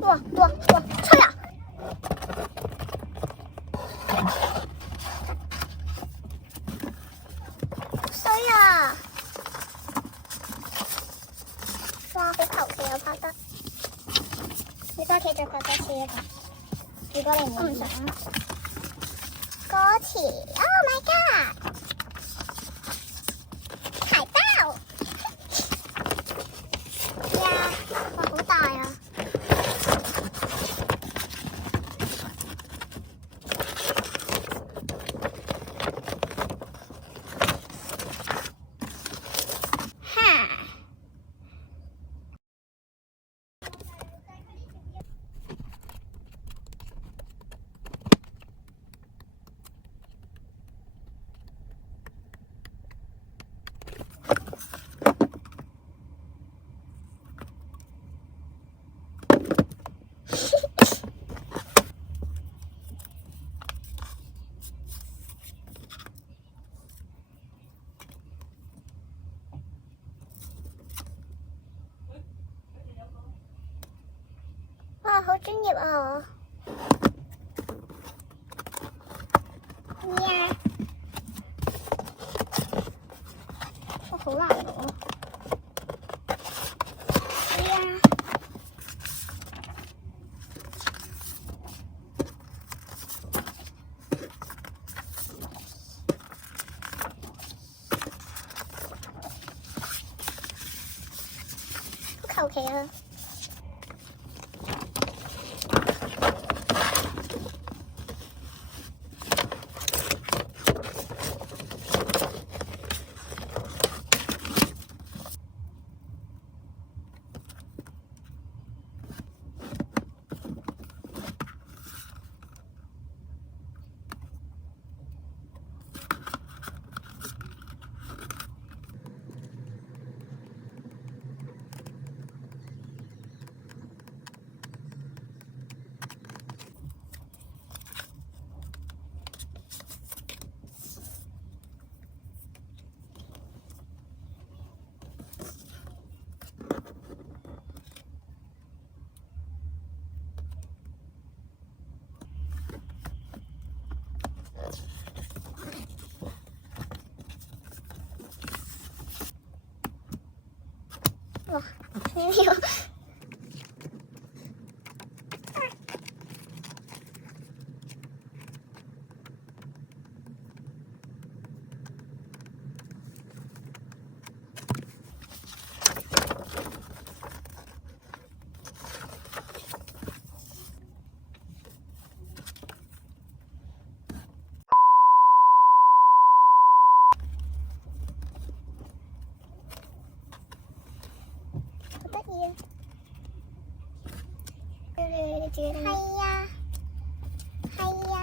哇哇哇！吹啊！衰啊！哇，好求其啊拍得。你翻屋企再拍多次啊！如果你唔想歌詞 ，Oh my god！ 海報呀！哇，好大啊！哈！哇，好專業啊！呀！哇，好難攞。呀！好求其啊！哇，呢條好得意啊！係呀，係呀。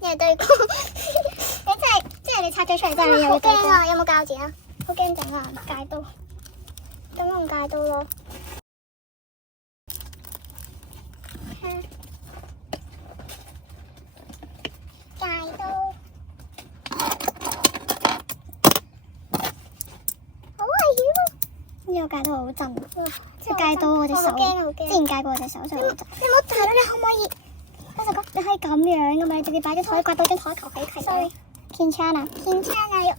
你係對光，你真係你拆咗出嚟真係又要對光啊！有冇鉸剪啊？好驚整啊！戒刀，咁用戒刀咯。戒刀，好危險啊！呢個戒刀好震，即係戒到我隻手。好驚好驚！之前戒過我隻手就好震。你唔好大佬，你可唔可以？我就講你可以咁樣噶嘛，你直接擺張台，刮到張台頭俾佢。Sorry，偏差啊，偏差啊！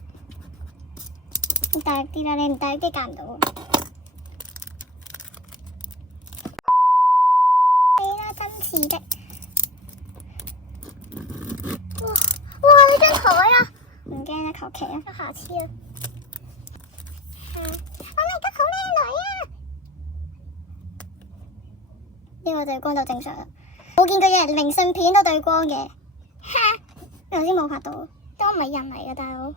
你大力啲啦，你唔大力啲夾唔到。係啦，真似的。哇哇！你張台啊！唔驚啊，求其啊，有瑕疵啊。我咪得好靚女啊！呢個對光就正常啦。冇見過有人明信片都對光嘅，哈！你頭先冇拍到，都唔係人嚟嘅大佬。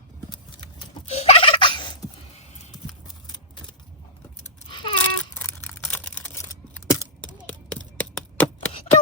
哈！中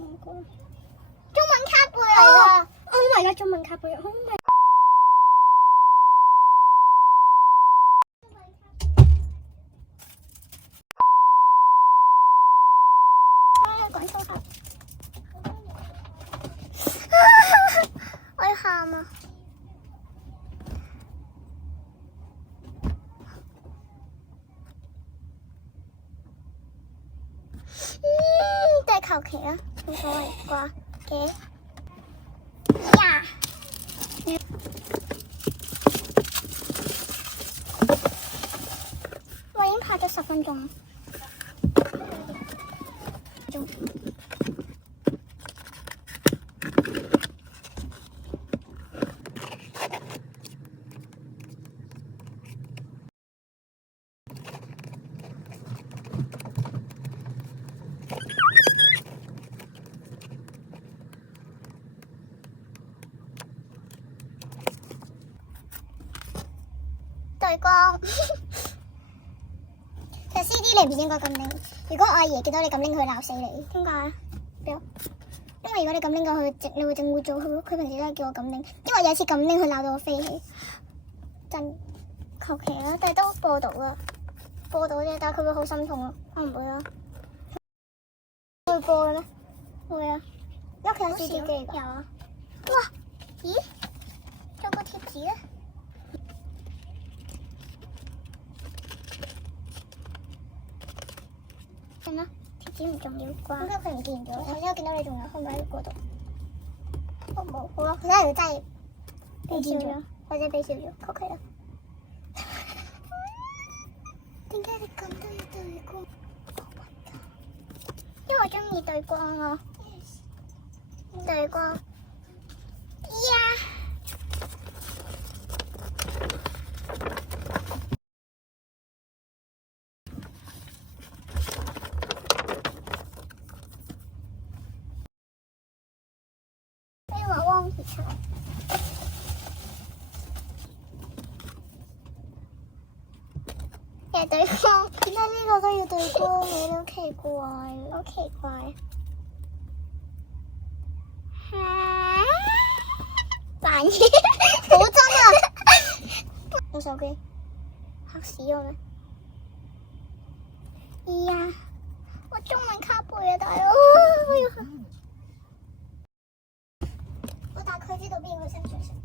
中文卡背啊！Oh my god， 中文卡背，Oh my。講粗口。我要喊啊！都係求其啦，冇所謂啩嘅。呀！我已經拍咗10分鐘。對光，其實 CD 你唔應該咁拎。如果我阿爺見到你咁拎，佢鬧死你。點解？因為如果你咁拎過去，你會整污糟佢。佢平時都係叫我咁拎，因為有一次咁拎，佢鬧到我飛起。真求其啦，但係都播到啦，播到啫。但係佢會好心痛咯，我唔會啦。會播嘅咩？會啊，屋企有 CD 機㗎。有啊。哇！咦？有個貼紙咧。算啦，貼紙唔重要啩？點解佢唔見咗？我見到你仲有，可唔可以喺嗰度？我冇，好啦，佢真係真係俾少咗，或者俾少咗，求其啦。點解你咁都要對光？因為我中意對光咯，對光。呀！對光，點解呢個都要對光嘅？都奇怪，好奇怪。嚇！扮嘢，好真啊！我手機嚇死我咩？呀！我中文卡背啊，大佬！我大概知道邊個想做什麼。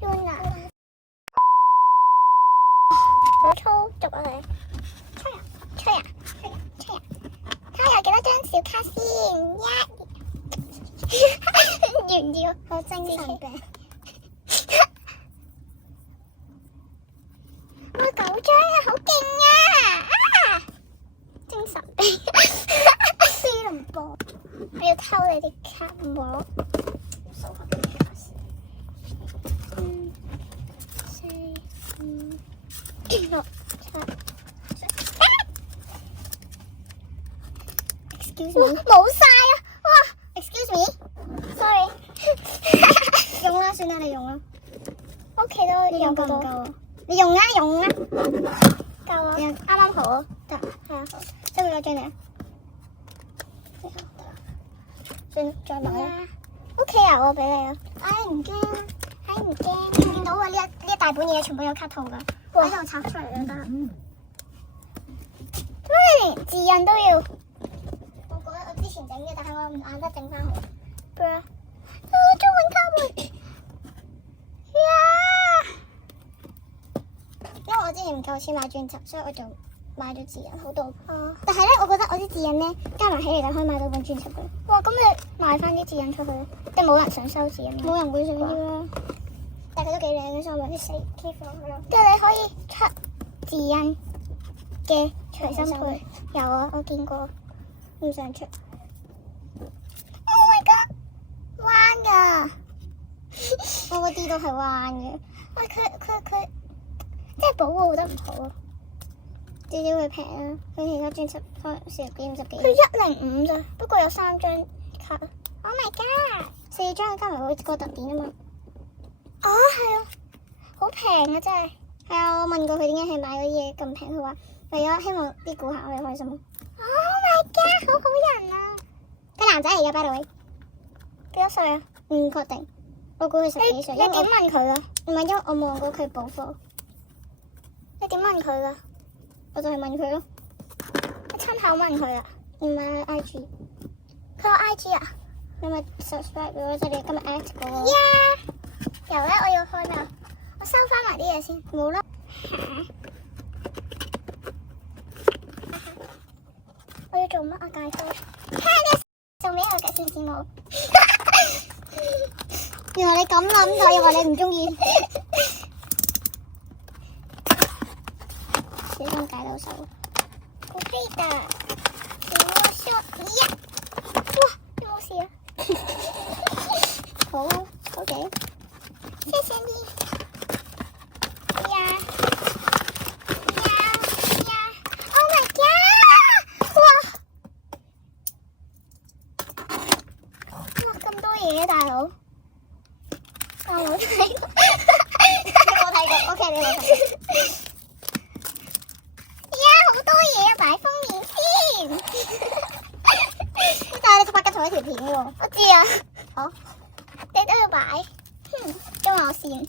Luna。好粗俗啊佢！吹啊！睇下有幾多張小卡先？要唔要？好精神病。哇，9張啊，好勁啊！精神病。四龍波，我要偷你啲卡膜。數下啲卡先。4、5、6、7。Excuse me，冇晒啊！哇 ，Excuse me，sorry， 用啦，算啦，你用啦。屋企都用夠唔夠啊？你用啊，用啊，夠啊，啱啱好啊，得，係啊，收幾多張嚟啊？算，再買啦。OK啊，我俾你啊。唉，唔驚，唔驚，見到啊呢一大本嘢全部有卡套噶，我喺度拆出嚟就得。點解你連字印都要？我覺得我之前整嘅，但係我唔懶得整翻好。中文卡背。因為我之前唔夠錢買專輯，所以我就買咗字印好多。但係咧，我覺得我啲字印咧加埋起嚟就可以買到本專輯嘅。哇！咁你賣翻啲字印出去，即係冇人想收字印。冇人會想要啦。但係佢都幾靚嘅，所以我買啲4 keep 落去咯。即係你可以出字印嘅隨身配，有啊，我見過。唔想出。Oh my god！ 彎㗎，我嗰啲都係彎嘅。喂，佢即係保護得唔好啊！至少佢平啊，佢其他專輯可能40幾50幾。佢105咋，不過有3張卡。Oh my god！ 4張加埋個特典啊嘛。哦，係啊，好平啊真係。係啊，我問過佢點解係買嗰啲嘢咁平，佢話為咗希望啲顧客可以開心。Oh my god！ 好好人啊！佢男仔嚟嘅，by the way。幾多歲啊？唔確定，我估佢10幾歲。你點問佢啊？唔係，因為我望過佢補課。你點問佢噶？我就係問佢咯。你親口問佢啊？唔係 IG。佢有 IG 啊？你咪 subscribe 咗，即係你今日 at 嗰個。有咧，我要開咩？我收翻埋啲嘢先。冇啦。我要做乜啊？介紹。做咩我嘅先知我？原來你咁諗，我以為你唔中意。小心解到手。好飛㗎！我 shot 呀！哇，有冇事啊？好啊 ，OK。謝謝你。呀！Oh my god！ 哇！咁多嘢啊，大佬！我冇睇過。你冇睇過 ？OK， 你冇睇過。好多嘢啊，擺封面先。但係你拍緊同一條片喎。我知啊。好，你都要擺。中我線。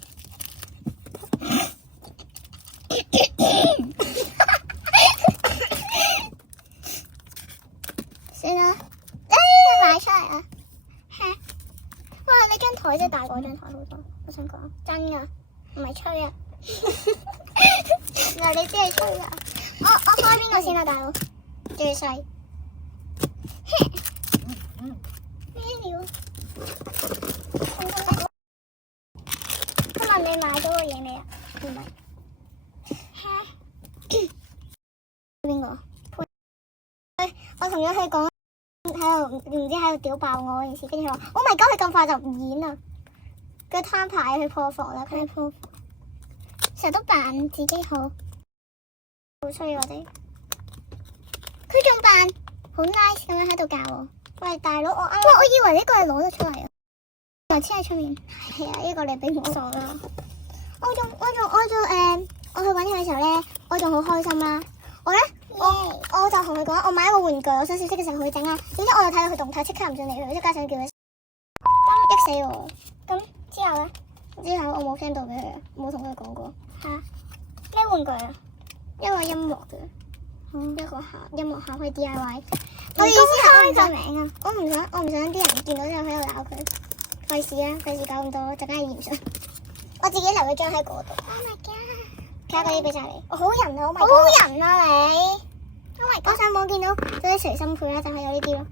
算啦，擺出嚟啦。哇！你張台真係大過張台好多，我想講真㗎，唔係吹啊。原來你只係吹啊！我開邊個先啊，大佬？最細。咩料？我問你買咗個嘢未啊？唔係。邊個？我同咗佢講喺度，唔知喺度屌爆我嗰件事，跟住佢話：Oh my god！佢咁快就唔演啦，佢攤牌去破防啦，佢破防，成日都扮自己好。好衰我哋，佢仲扮好 nice 咁樣喺度教我。喂，大佬，我以為呢個係攞得出嚟啊，原來黐喺出面。係啊，呢個你俾我傻啦。我去搵佢嘅時候咧，我仲好開心啦。我就同佢講，我買一個玩具，我想小息嘅時候去整啊。點知我又睇到佢動態，即刻唔想理佢，即刻想叫佢激死我。咁之後咧？之後我冇 send 到俾佢，冇同佢講過。吓？咩玩具啊？一個音樂嘅，一個音樂盒可以 DIY。我意思係開個名啊！我唔想啲人見到之後喺度鬧佢，費事啊！費事搞咁多，陣間嫌上。我自己留咗張喺嗰度。Oh my god！ 睇下嗰啲俾晒你。我好人啊！好人啊你！ Oh my god！ 我上網見到嗰啲隨心配啦，就係有呢啲咯。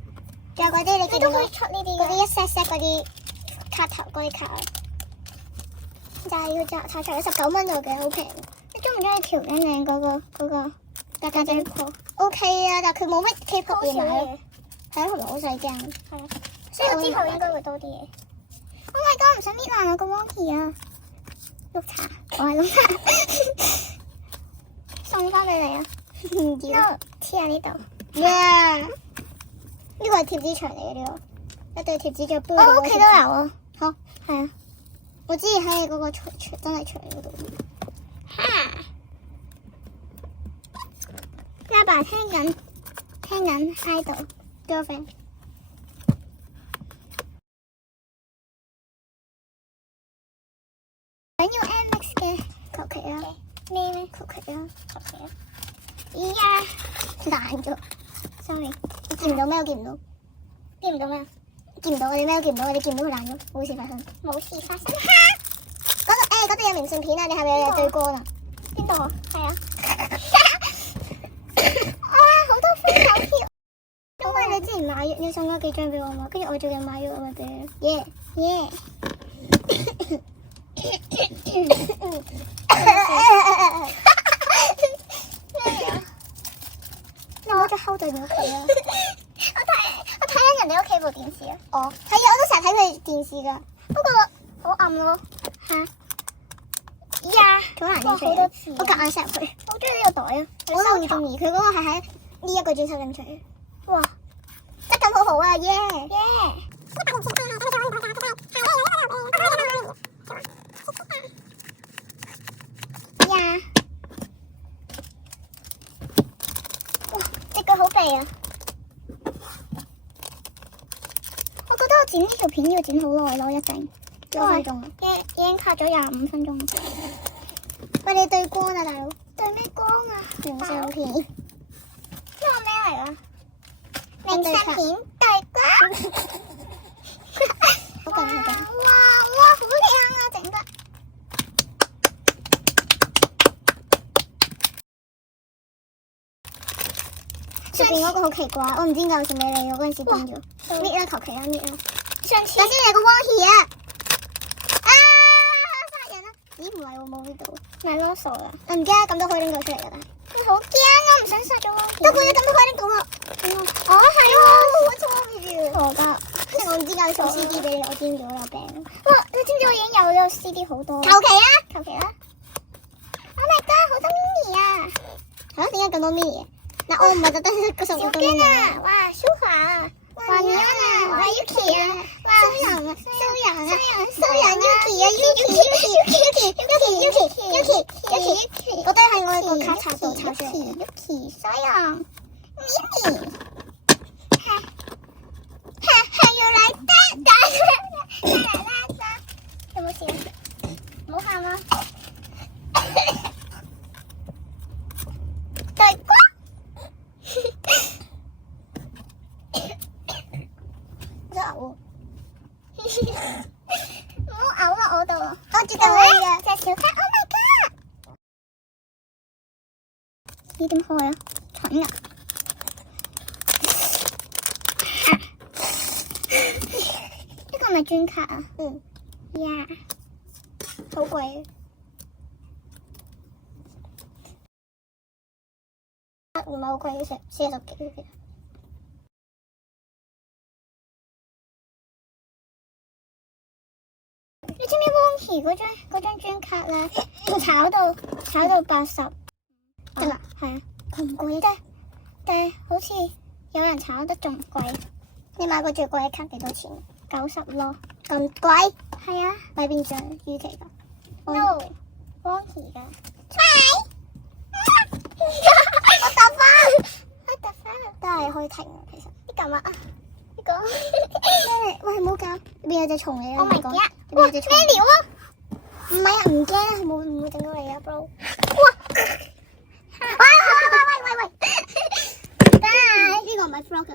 仲有嗰啲你見到嗰啲一 set 嗰啲卡頭嗰啲卡，就係要拆出嚟19蚊就嘅，好平。你中唔中意條靚靚嗰個大家姐褲 ？OK 啊，但係佢冇乜 K-pop 嘢買，係啊，同埋好細件。係啊，所以我之後應該會多啲嘢。Oh my god！ 唔想搣爛我個 Wonky 啊！綠茶，我係綠茶，送翻俾你啊！唔要，黐喺呢度。呀！呢個係貼紙牆嚟嘅呢個，一對貼紙再搬。我屋企都有啊。好，係啊，我之前喺嗰個真係牆嗰度。哈！你阿爸聽緊 idol girlfriend。想要 MX 嘅求其啊，咩求其啊。咦呀，爛咗 ，sorry， 我見唔到咩？我見唔到，見唔到咩？見唔到，你咩都見唔到，你見唔到佢爛咗，冇事發生，冇事發生。嗰度有明信片啊，你係咪有對光啊？邊度啊？係啊。哇，好多飛有票，因為你之前買咗，你送咗幾張俾我嘛，跟住我最近買咗，我咪俾你。耶。我就 hold 住你屋企啊！我睇緊人哋屋企部電視啊！哦，係啊，我都成日睇佢電視噶，不過好暗咯嚇。呀，好難認出嚟，我夾硬塞入去。我中意呢個袋啊，我都好中意。佢嗰個係喺呢一個專輯拎出嚟。哇，質感好好啊！耶！呀！哇，隻腳好肥啊！剪呢條片要剪好耐咯，一定幾多分鐘啊？已經拍咗25分鐘。喂，你對光啊，大佬！對咩光啊？明信片。呢個咩嚟㗎？明信片對光。好勁好勁！哇，好靚啊，整得。上邊嗰個好奇怪，我唔知點解送俾你，我嗰陣時變咗。搣啦，求其啦，搣啦。上次有個汪希啊！啊！殺人啊！咦，唔係喎，冇搣到。咪囉嗦啊！我唔驚，咁都可以拎到出嚟㗎啦。我好驚，我唔想殺咗汪希。都可以，咁都可以拎到啊！哦，係喎，好錯嘅。錯㗎。我唔知解送 CD 俾你，我知唔知我有病？哇！你知唔知我已經有呢個 CD 好多？求其啦，求其啦。Oh my god！好多 mini 啊！嚇？點解咁多 mini 啊？嗱，我唔係特登嗰首歌嘅。哇，舒華啊，華尼啊，哇 Yuki 啊，哇蘇陽Yuki，嗰堆喺我個卡冊度抄出嚟嘅。Yuki 蘇陽 Mimi，要嚟得，有冇事？唔好喊啦。對光。唔好嘔落我度，我絕對會嘅。隻小卡 ，Oh my god！ 咦，點開啊？蠢啊！呢個係咪專卡啊？嗯。呀，好貴啊！唔係好貴，40幾。你知唔知汪希嗰張專卡咧，炒到80得啦，係啊，佢唔貴啫，但係好似有人炒得仲貴。你買過最貴嘅卡幾多錢？90咯，咁貴？係啊，買邊張？預期㗎 ？No， 汪希㗎。我突翻，都係可以停啊，其實。你撳啊！呢個喂，唔好搞，邊有隻蟲嚟啊！我唔驚，哇，咩料啊？唔係啊，唔驚啊，唔會整到你啊 ，bro。哇！喂，拜，呢個唔係 frog 啊。